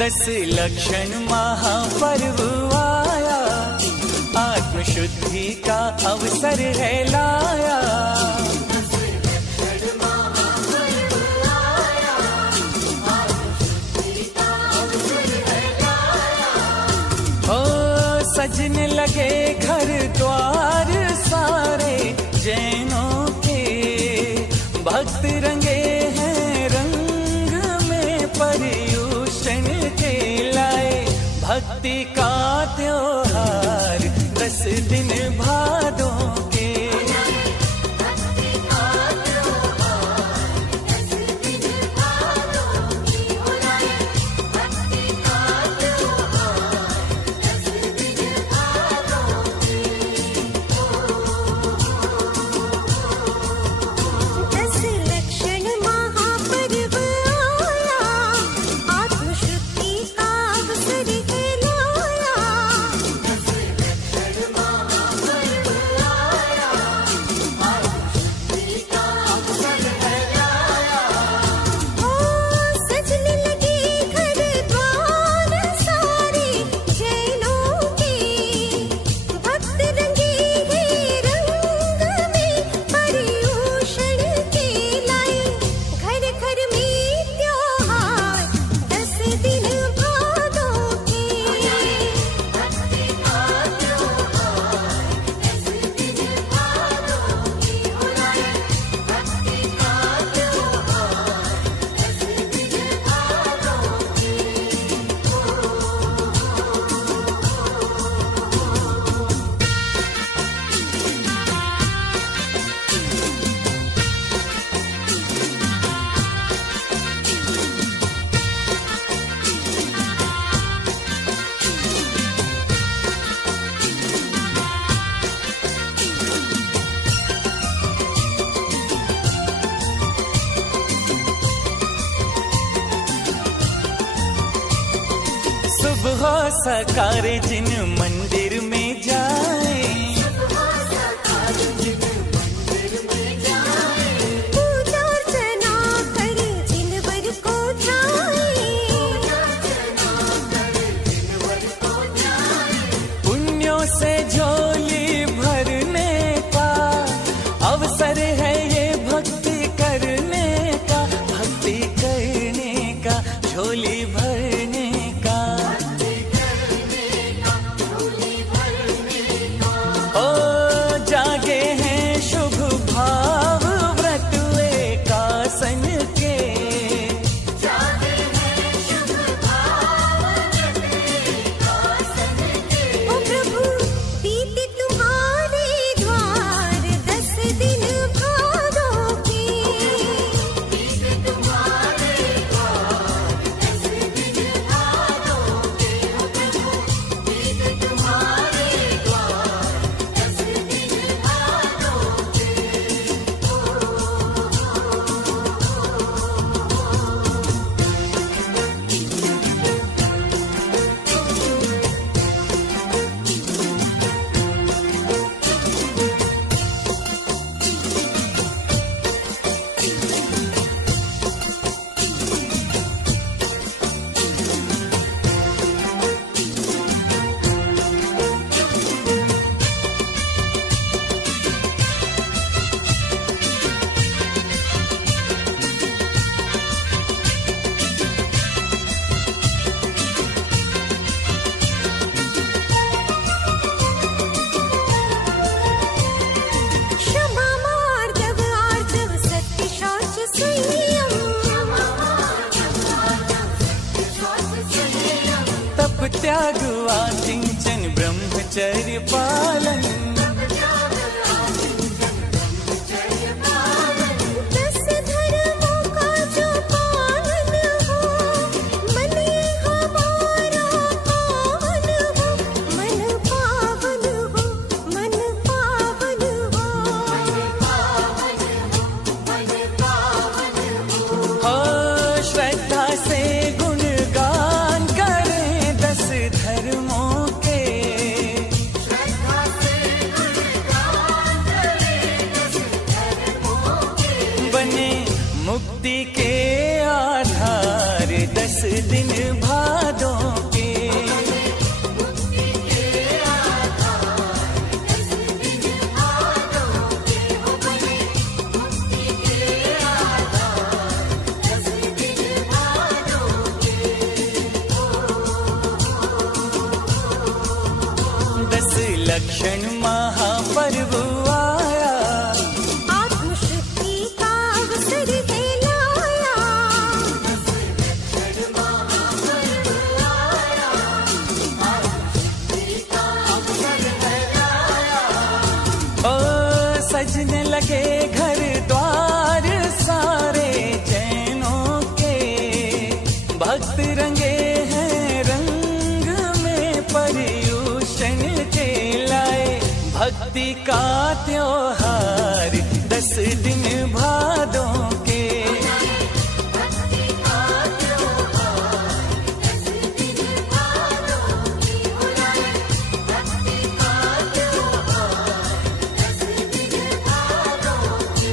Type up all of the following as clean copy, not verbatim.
दस लक्षण महापर्व आया, आत्मशुद्धि का अवसर है लाया। ओ सजने लगे घर द्वार सारे जैनों के, भक्त रंगे हैं रंग में पर्यूषण के लाए। भक्ति का त्योहार 10 दिन भादों के, सुबह सकार जिन मंदिर में जाए, पूजा अर्चना करे जिन वर को पुण्यों से झोली भरने का अवसर है ये, भक्ति करने का, भक्ति करने का, झोली भरने का। ओ जागे हैं शुभ भाव व्रत एकासन के, ओ प्रभु बीते तुम्हारे द्वार 10 दिन भादों के, क्षमा मार्दव आर्जव सत्य शौच संयम, तप त्याग आकिंचन ब्रह्मचर्य पालन। मुक्ति के आधार 10 दिन भादों के। लक्षण महापर्व आया, आत्मशक्ति का अवसर है लाया। लक्षण महापर्व आया, आत्मशक्ति का अवसर है लाया। ओ सजने लगे घर द्वार सारे जैनों के, भक्त रंगे हैं रंग में पर्यूषण के लाए। भक्ति का त्योहार 10 दिन भादों के। भक्ति का त्योहार 10 दिन भादों के बुलाए। भक्ति का त्योहार 10 दिन भादों के।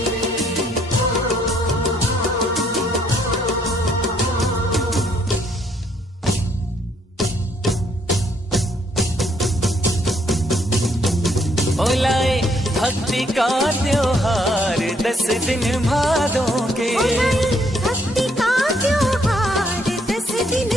बोलाए भक्ति का त्योहार 10 दिन भादों के। भक्ति का त्योहार 10 दिन